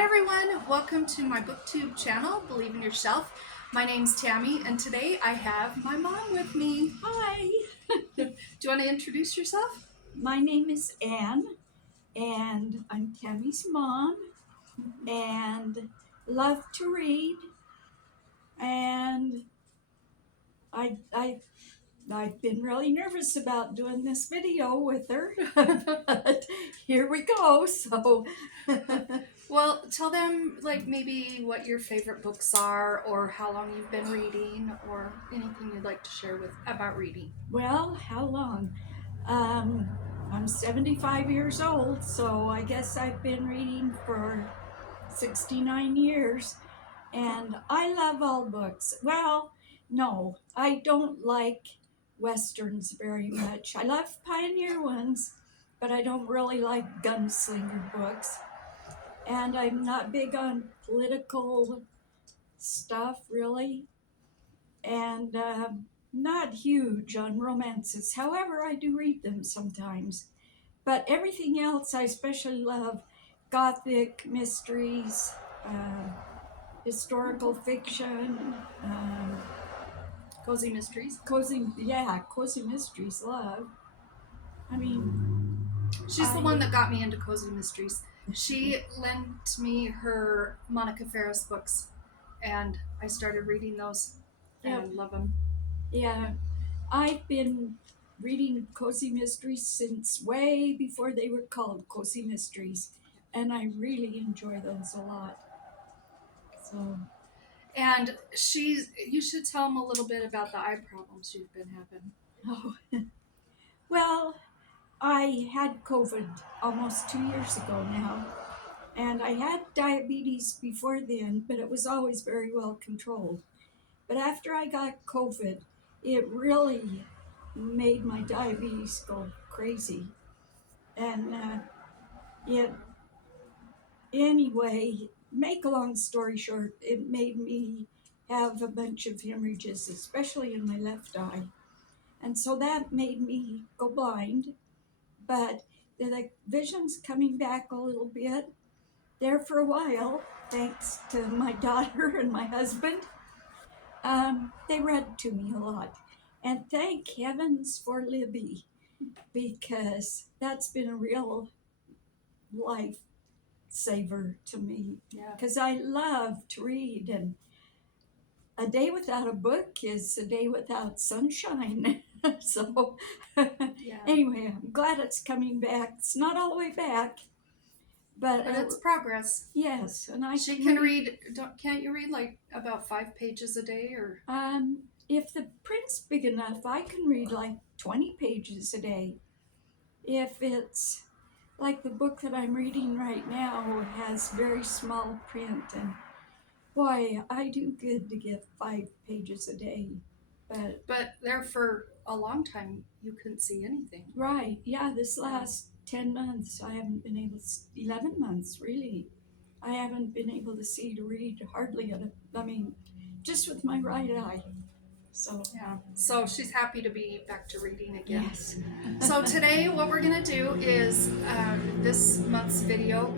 Hi everyone, welcome to my booktube channel, Believe in Yourself. My name's Tammy and today I have my mom with me. Hi, Do you want to introduce yourself? my name is Anne, and I'm Tammy's mom, and love to read. And I've been really nervous about doing this video with her, but here we go. So, Well, tell them like maybe what your favorite books are or how long you've been reading or anything you'd like to share with about reading. well, how long? I'm 75 years old, so I guess I've been reading for 69 years. And I love all books. Well, no, I don't like Westerns very much. I love pioneer ones, but I don't really like gunslinger books. And I'm not big on political stuff, really. And not huge on romances. However, I do read them sometimes. But everything else, I especially love Gothic mysteries, historical fiction, Cozy mysteries. cozy mysteries. Love. I mean, She's the one that got me into cozy mysteries. She lent me her Monica Ferris books and I started reading those and I love them. Yeah, I've been reading cozy mysteries since way before they were called cozy mysteries, and I really enjoy those a lot. So, And you should tell them a little bit about the eye problems you've been having. oh, well, I had COVID almost 2 years ago now, and I had diabetes before then, but it was always very well controlled. But after I got COVID, it really made my diabetes go crazy. And anyway, make a long story short, it made me have a bunch of hemorrhages, especially in my left eye. And so that made me go blind. But the vision's coming back a little bit there for a while, thanks to my daughter and my husband. They read to me a lot. And thank heavens for Libby, because that's been a real life saver to me. Yeah. Because I love to read, and a day without a book is a day without sunshine. So, Yeah. anyway, I'm glad it's coming back. It's not all the way back, but it's progress. Yes, and She can read. Can't you read like about 5 pages a day, or? If the print's big enough, I can read like 20 pages a day. If it's like the book that I'm reading right now has very small print, and boy, I do good to get 5 pages a day. But there for a long time, you couldn't see anything. Right, yeah, this last 10 months, I haven't been able to, 11 months really, I haven't been able to see to read hardly, just with my right eye. So yeah, so she's happy to be back to reading again. Yes. So today what we're gonna do is this month's video,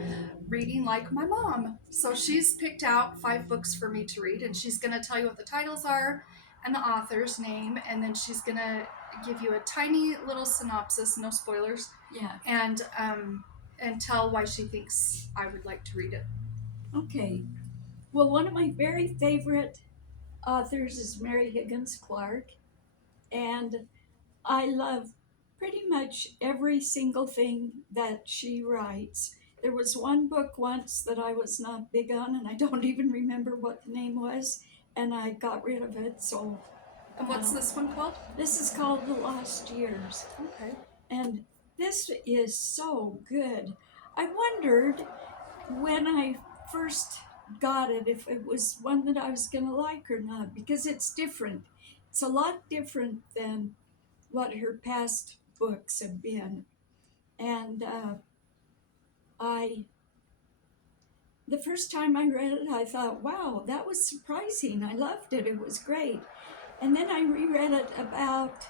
reading like my mom. So she's picked out 5 books for me to read, and she's gonna tell you what the titles are and the author's name, and then she's gonna give you a tiny little synopsis, no spoilers. Yeah. And tell why she thinks I would like to read it. Okay. Well, one of my very favorite authors is Mary Higgins Clark, and I love pretty much every single thing that she writes. There was one book once that I was not big on, and I don't even remember what the name was, and I got rid of it. So, and what's this one called? This is called The Lost Years. Okay. And this is so good. I wondered when I first got it if it was one that I was going to like or not, because it's different. It's a lot different than what her past books have been. And the first time I read it, I thought, wow, that was surprising. I loved it. It was great. And then I reread it about,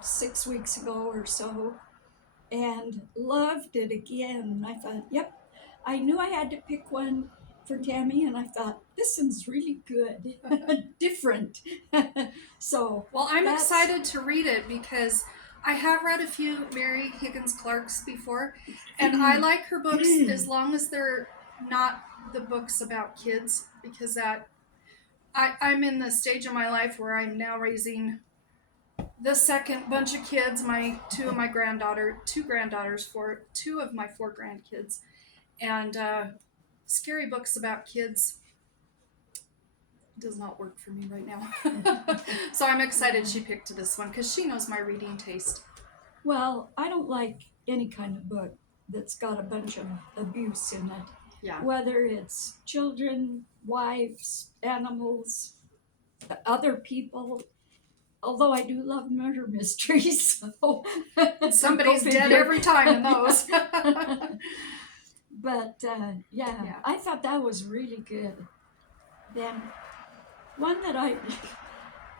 6 weeks ago or so, and loved it again. I thought, yep, I knew I had to pick one for Tammy, and I thought this one's really good, different. So Well, I'm that's- excited to read it because I have read a few Mary Higgins Clark's before, and I like her books as long as they're not the books about kids, because I'm in the stage of my life where I'm now raising the second bunch of kids, two granddaughters for two of my four grandkids, and scary books about kids does not work for me right now. So I'm excited she picked this one because she knows my reading taste. Well, I don't like any kind of book that's got a bunch of abuse in it. Yeah. Whether it's children, wives, animals, other people. Although I do love murder mysteries, so Somebody's dead every time in those. But yeah, I thought that was really good. Then one that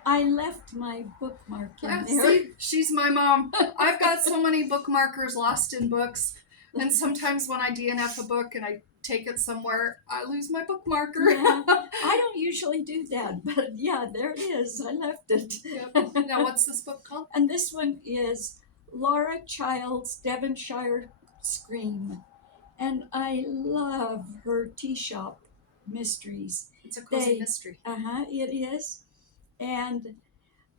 I left my bookmark in there. See, she's my mom. I've got so many bookmarkers lost in books, and sometimes when I DNF a book and I take it somewhere, I lose my bookmarker. Yeah, I don't usually do that, but yeah, there it is. I left it. Yep. Now, what's this book called? And this one is Laura Child's Devonshire Scream. And I love her tea shop mysteries. It's a cozy mystery. It is. And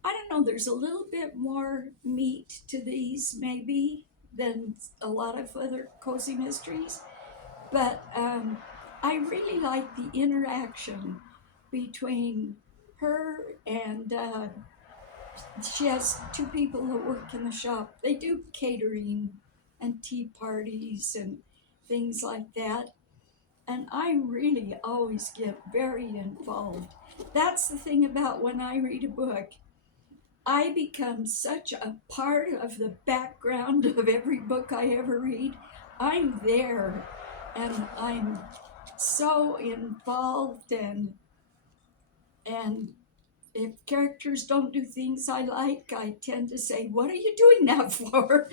I don't know, there's a little bit more meat to these maybe than a lot of other cozy mysteries. But I really like the interaction between her and she has two people that work in the shop. They do catering and tea parties and things like that. And I really always get very involved. That's the thing about when I read a book. I become such a part of the background of every book I ever read. I'm there. And I'm so involved, and if characters don't do things I like, I tend to say, "What are you doing that for?"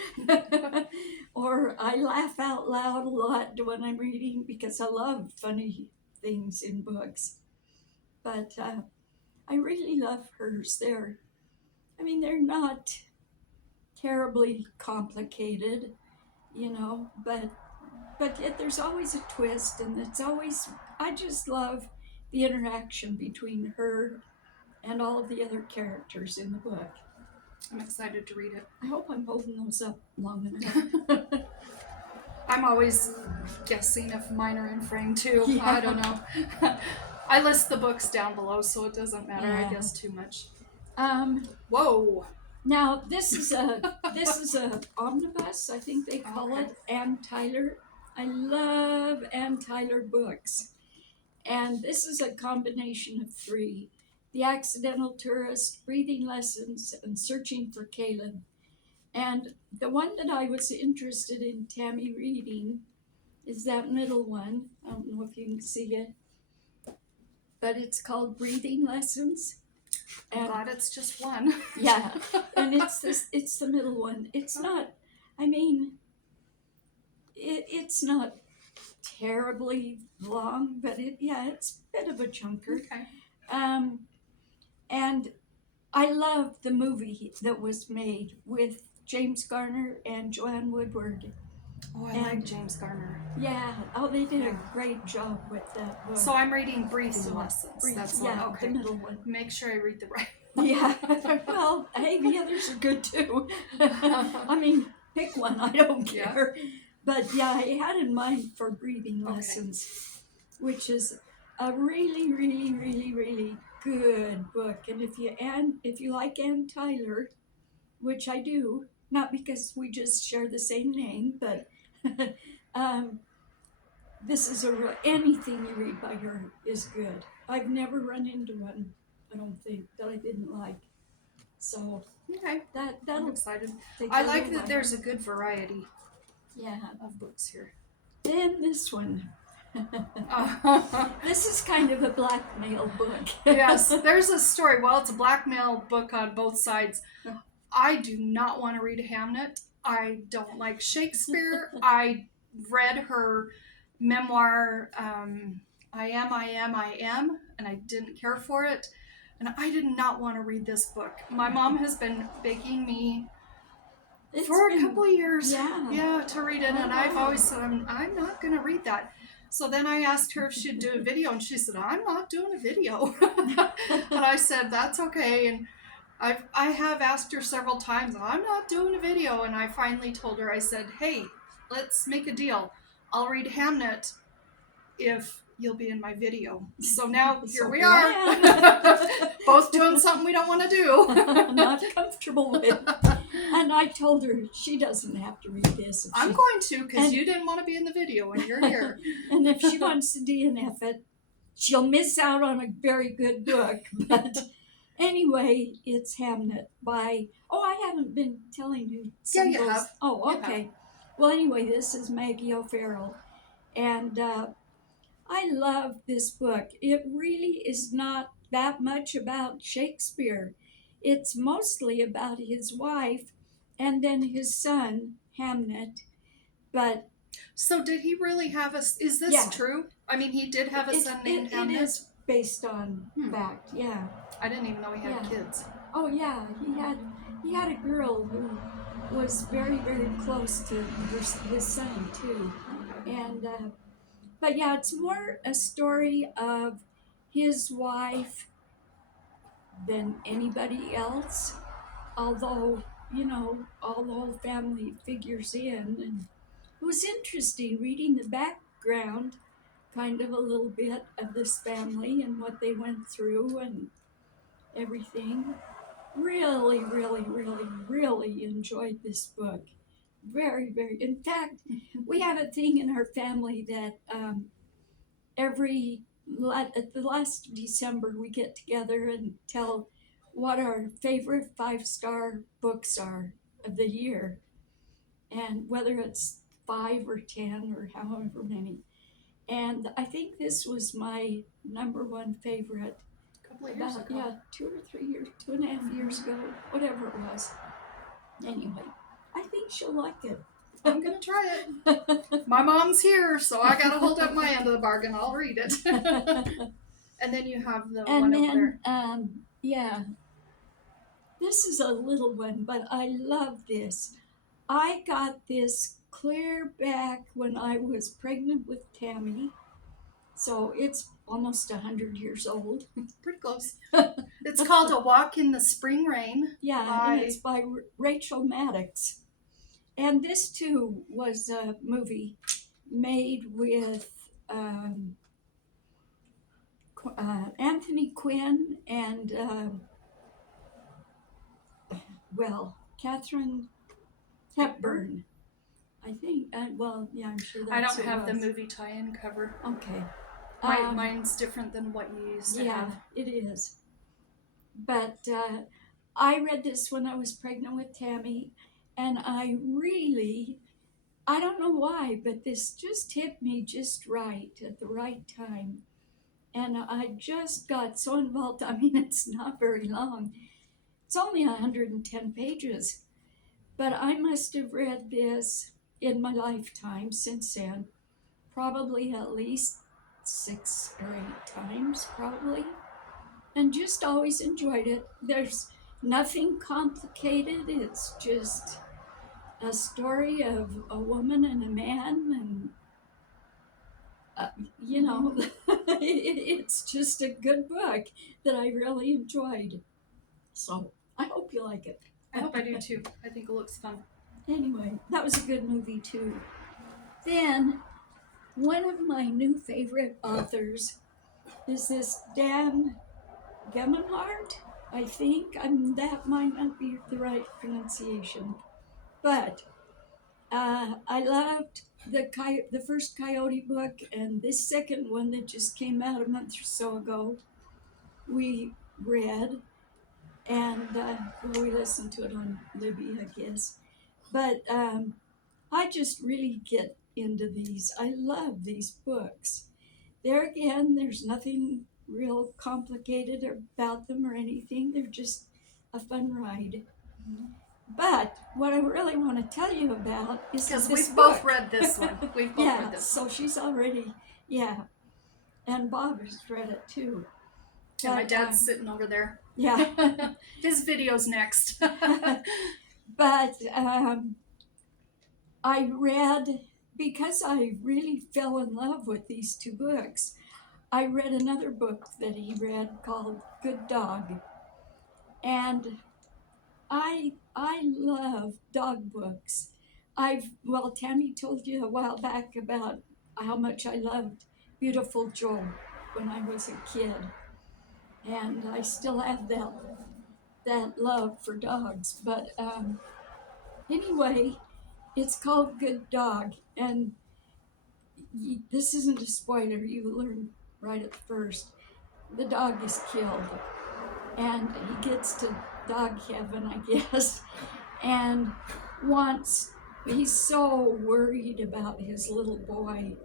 Or I laugh out loud a lot when I'm reading because I love funny things in books. But I really love hers. They're not terribly complicated, but yet there's always a twist, and I just love the interaction between her and all of the other characters in the book. I'm excited to read it. I hope I'm holding those up long enough. I'm always guessing if mine are in frame too. Yeah. I don't know. I list the books down below, so it doesn't matter, I guess, too much. Whoa. Now this is a omnibus, I think they call it, Ann Tyler. I love Ann Tyler books. And this is a combination of three: The Accidental Tourist, Breathing Lessons, and Searching for Caleb. And the one that I was interested in Tammy reading is that middle one. I don't know if you can see it, but it's called Breathing Lessons. I'm glad it's just one. Yeah, and it's the middle one. It's not, it's not terribly long, but it's a bit of a chunker. Okay. And I love the movie that was made with James Garner and Joanne Woodward. Oh, I like James Garner. Yeah. Oh, they did a great job with that book. So I'm reading Breathing Lessons. That's one. Okay. The middle one. Make sure I read the right. Yeah. Well, hey, the others are good too. Pick one. I don't care. Yeah. But yeah, I had in mind for Breathing Lessons, which is a really, really, really, really good book. And if you like Ann Tyler, which I do, not because we just share the same name, but this is anything you read by her is good. I've never run into one, I don't think, that I didn't like. So okay, I'm excited. I like that there's a good variety. Of books here. Then this one. This is kind of a blackmail book. Yes, there's a story. Well, it's a blackmail book on both sides. I do not want to read Hamnet. I don't like Shakespeare. I read her memoir, I Am, and I didn't care for it. And I did not want to read this book. My mom has been begging me for a couple of years, to read it, and I've always said I'm not going to read that. So then I asked her if she'd do a video, and she said, I'm not doing a video. And I said, that's okay. And I have asked her several times, I'm not doing a video. And I finally told her, I said, hey, let's make a deal. I'll read Hamnet if you'll be in my video. So now here we are. Both doing something we don't want to do. Not comfortable with. And I told her she doesn't have to read this. I'm going to, because you didn't want to be in the video and you're here. And if she wants to DNF it, she'll miss out on a very good book. But anyway, it's Hamnet by, I haven't been telling you. Yeah, you have. Oh, okay. Have. Well, anyway, this is Maggie O'Farrell. And I love this book. It really is not that much about Shakespeare. It's mostly about his wife and then his son, Hamnet. But so did he really have is this true? I mean, he did have a son named Hamnet? It is based on fact, yeah. I didn't even know he had kids. Oh yeah, he had a girl who was very, very close to his son too. And but yeah, it's more a story of his wife than anybody else, although, all the whole family figures in. And it was interesting reading the background, kind of a little bit of this family and what they went through and everything. Really, really, really, really enjoyed this book. Very, very. In fact, we have a thing in our family that at the last December we get together and tell what our favorite 5-star books are of the year, and whether it's 5 or 10 or however many. And I think this was my number one favorite. A couple of years ago. Yeah, 2 or 3 years, 2.5 years ago, whatever it was. Anyway, I think she'll like it. I'm going to try it. My mom's here, so I got to hold up my end of the bargain. I'll read it. And then you have the one over there. Yeah. This is a little one, but I love this. I got this clear back when I was pregnant with Tammy. So it's almost 100 years old. Pretty close. It's called A Walk in the Spring Rain. Yeah, and it's by Rachel Maddox. And this too was a movie made with Anthony Quinn and Katharine Hepburn. I think. I'm sure that's. I don't have the movie tie-in cover. Okay. Mine's different than what you used to have. Yeah, it is. But I read this when I was pregnant with Tammy, and I don't know why, but this just hit me just right at the right time. And I just got so involved. I mean, it's not very long. It's only 110 pages. But I must have read this in my lifetime since then, probably at least 6 or 8 times, probably. And just always enjoyed it. There's nothing complicated. It's just a story of a woman and a man, and it's just a good book that I really enjoyed. So I hope you like it. I hope I do too. I think it looks fun. Anyway, that was a good movie too. Then, one of my new favorite authors is this Dan Gemeinhart, I think. That might not be the right pronunciation. But I loved the first Coyote book, and this second one that just came out a month or so ago, we read, and we listened to it on Libby, I guess. But I just really get into these. I love these books. There again, there's nothing real complicated about them or anything. They're just a fun ride. But what I really want to tell you about is Because this we've book. both read this one. We've both Yeah, read this so one. she's already, yeah, and Bob has read it too. And my But, dad's sitting over there. yeah. His video's next. But I read, because I really fell in love with these two books, I read another book that he read called Good Dog. And I love dog books. Well, Tammy told you a while back about how much I loved Beautiful Joe when I was a kid. And I still have that love for dogs. But anyway, it's called Good Dog. And this isn't a spoiler, you learn right at first. The dog is killed. And he gets to dog heaven, I guess. And he's so worried about his little boy.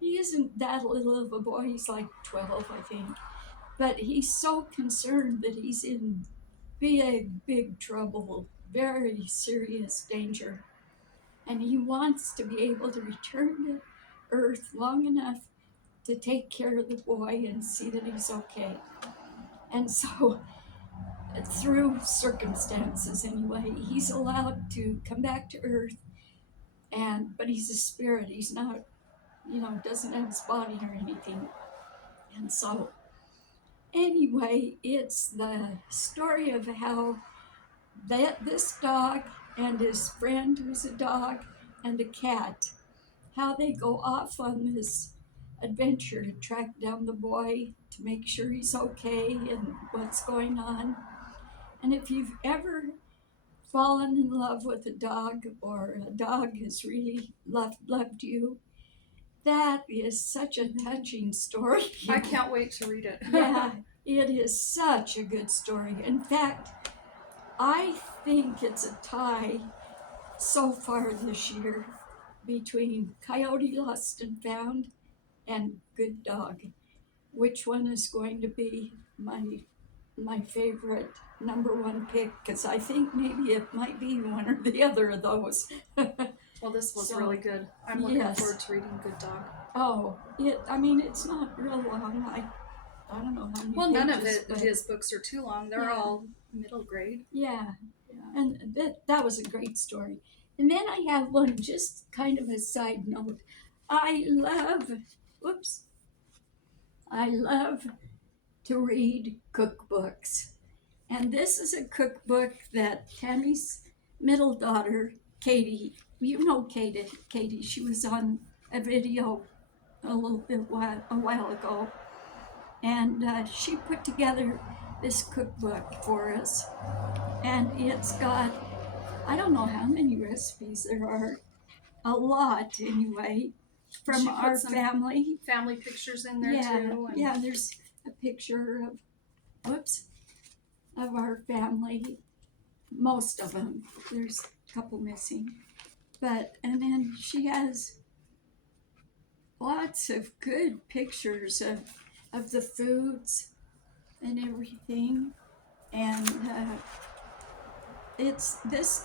He isn't that little of a boy, he's like 12, I think. But he's so concerned that he's in big trouble, very serious danger. And he wants to be able to return to Earth long enough to take care of the boy and see that he's okay. And so through circumstances anyway, he's allowed to come back to Earth, but he's a spirit. He's not, doesn't have his body or anything. And so anyway, it's the story of how this dog and his friend, who's a dog, and a cat, how they go off on this adventure to track down the boy, to make sure he's okay and what's going on. And if you've ever fallen in love with a dog, or a dog has really loved you, that is such a touching story. I can't wait to read it. Yeah, it is such a good story. In fact, I think it's a tie so far this year between Coyote Lost and Found and Good Dog. Which one is going to be my favorite number one pick? Because I think maybe it might be one or the other of those. Well, this was really good. I'm looking forward to reading Good Dog. Oh, it's not real long. I don't know how many Well, none pages, of his books are too long. They're all middle grade. Yeah. And that was a great story. And then I have one, just kind of a side note. I love to read cookbooks. And this is a cookbook that Tammy's middle daughter, Katie, you know Katie, she was on a video a while ago. And she put together this cookbook for us. And it's got, I don't know how many recipes there are, a lot anyway, from our family. Family pictures in there too. Yeah, there's a picture of our family, most of them. There's a couple missing. And then she has lots of good pictures of the foods and everything. And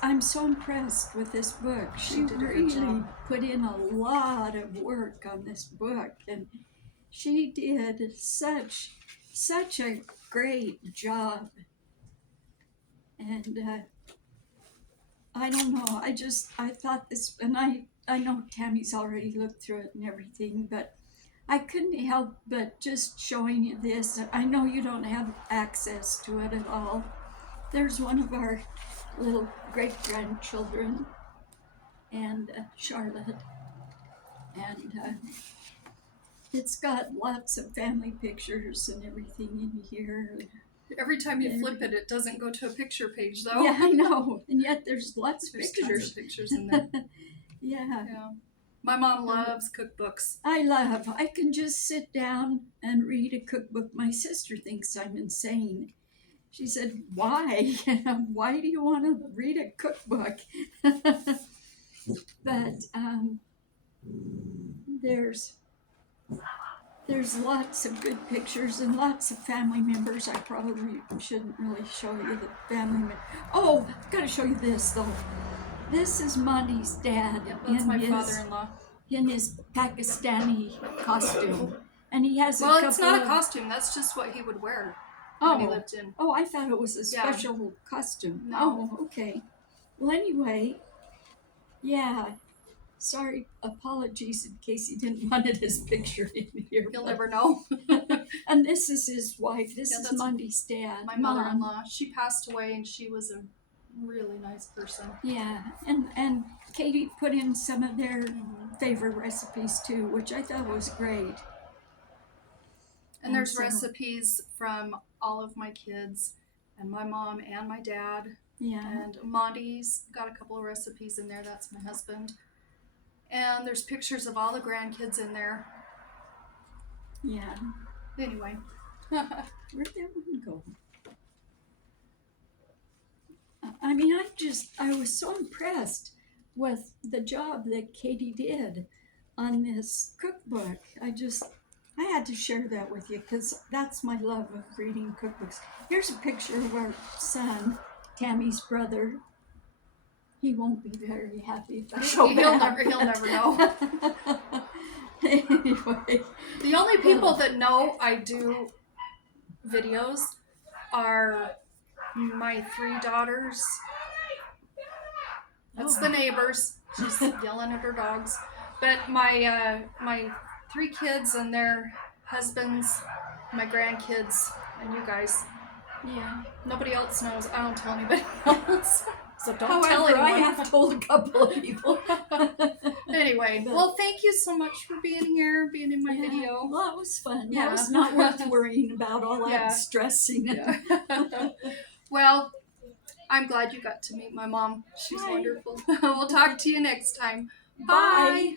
I'm so impressed with this book. She really put in a lot of work on this book, and she did such a great job. And I don't know, I thought this, and I know Tammy's already looked through it and everything, but I couldn't help but just showing you this. I know you don't have access to it at all. There's one of our little great-grandchildren, and Charlotte, and it's got lots of family pictures and everything in here. Every time you flip it, it doesn't go to a picture page, though. Yeah, I know, and yet there's lots of pictures in there. Yeah. My mom loves cookbooks. I can just sit down and read a cookbook. My sister thinks I'm insane. She said, why? Why do you want to read a cookbook? But there's There's lots of good pictures and lots of family members. I probably shouldn't really show you the family members. Oh, I've got to show you this though. This is Monty's dad Yep, that's my father-in-law. in his Pakistani costume, and he has Well, it's not a costume. That's just what he would wear when he lived in. Oh, I thought it was a special costume. No. Oh, okay. Well, anyway, yeah. Sorry, apologies in case he didn't wanted his picture in here. You'll never know. And this is his wife. This is that's Monty's dad. My mother-in-law. She passed away, and she was a really nice person. Yeah, and Katie put in some of their favorite recipes too, which I thought was great. And there's recipes from all of my kids, and my mom and my dad. Yeah. And Monty's got a couple of recipes in there. That's my husband. And there's pictures of all the grandkids in there. Yeah. Anyway. Where'd that one go? I mean, I was so impressed with the job that Katie did on this cookbook. I had to share that with you because that's my love of reading cookbooks. Here's a picture of our son, Tammy's brother. He won't be very happy if I show that. He'll never know. Anyway. The only people that know I do videos are my 3 daughters. That's the neighbors. She's yelling at her dogs. But my 3 kids and their husbands, my grandkids, and you guys. Yeah. Nobody else knows. I don't tell anybody else. So don't tell However, anyone. I have told a couple of people. Anyway, well, thank you so much for being here, being in my video. Well, it was fun. Yeah. That was not worth worrying about all that stressing. Yeah. Well, I'm glad you got to meet my mom. She's wonderful. We'll talk to you next time. Bye.